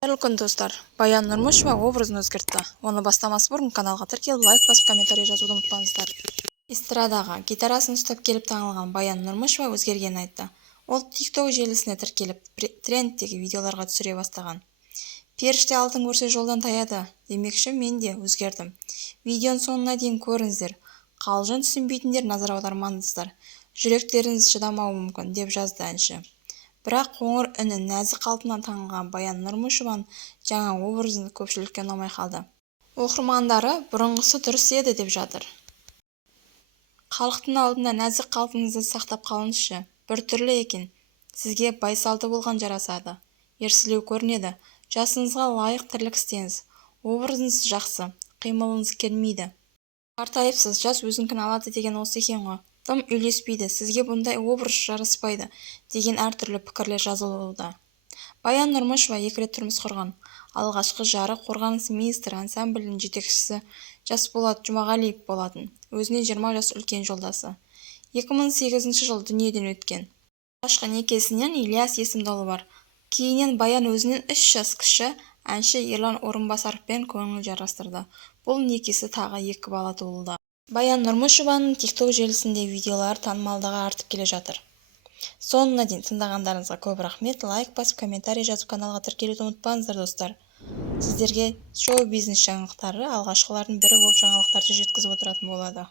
Қайырлы күн достар. Баян Нұрмышева образын өзгертті. Оны бастамас бұрын каналға тіркеліп, лайк басып, комментарий жазуды ұмытпаңыздар. Эстрадаға гитарасын ұстап келіп таңылған Баян Нұрмышева өзгергенін айтты. Ол TikTok желісіне тіркеліп, трендтегі видеоларға түсіре бастаған. Періште алтын көрсе жолдан таяды. Демекші, мен де өзгердім. Видеоның соңына дейін көріңіздер. Қалжың түсінбейтіндер назар аудармаңыздар. Жүректеріңіз шыдамауы мүмкін, деп жазды әнші. Бірақ қоңыр үні нәзік қалпынан танылған Баян Нұрмышеваның жаңа образы көпшілікке ұнамай қалды. Оқырмандары бұрынғысы дұрыс еді деп жатыр. Халықтың алдында нәзік қалпыңызды сақтап қалыңызшы. Bir түрлі екен. Сізге байсалды болған жарасады. Ерсілеу көрінеді. Жасыңызға лайық тірлік істеңіз. Образыңыз жақсы. Қимылыңыз келмейді. Қартайыпсыз, жас өзінкін алады деген осы екен ғой. Тым үйлеспейді, сізге бұндай образ жараспайды деген әртүрлі пікірлер жазылуда. Баян Нұрмышева 2 рет тұрмыс құрған. Алғашқы жары қорғаныс министрі ансамблінің жетекшісі Жасболат Жұмағалиев болатын. Өзіне 20 жас үлкен жолдасы. 2008 жыл дүниеден өткен. Алғашқы некесінен Ильяс есімді ұлы бар. Кейіннен Баян өзінен 3 жас кіші әнші Ерлан Орынбасаровпен көңіл жарастырды. Бұл некесі тағы 2 бала туылды. Баян Нұрмышеваның TikTok желісінде видеолары танымалдығы артып келе жатыр. Соңына дейін тыңдағандарыңызға көп рахмет. Лайк басып, комментарий жазып, каналға тіркелуді ұмытпаңыздар достар. Сіздерге шоу-бизнес жаңалықтары алғашқылардың бірі болып жаңалықтарды жеткізіп отыратын болады.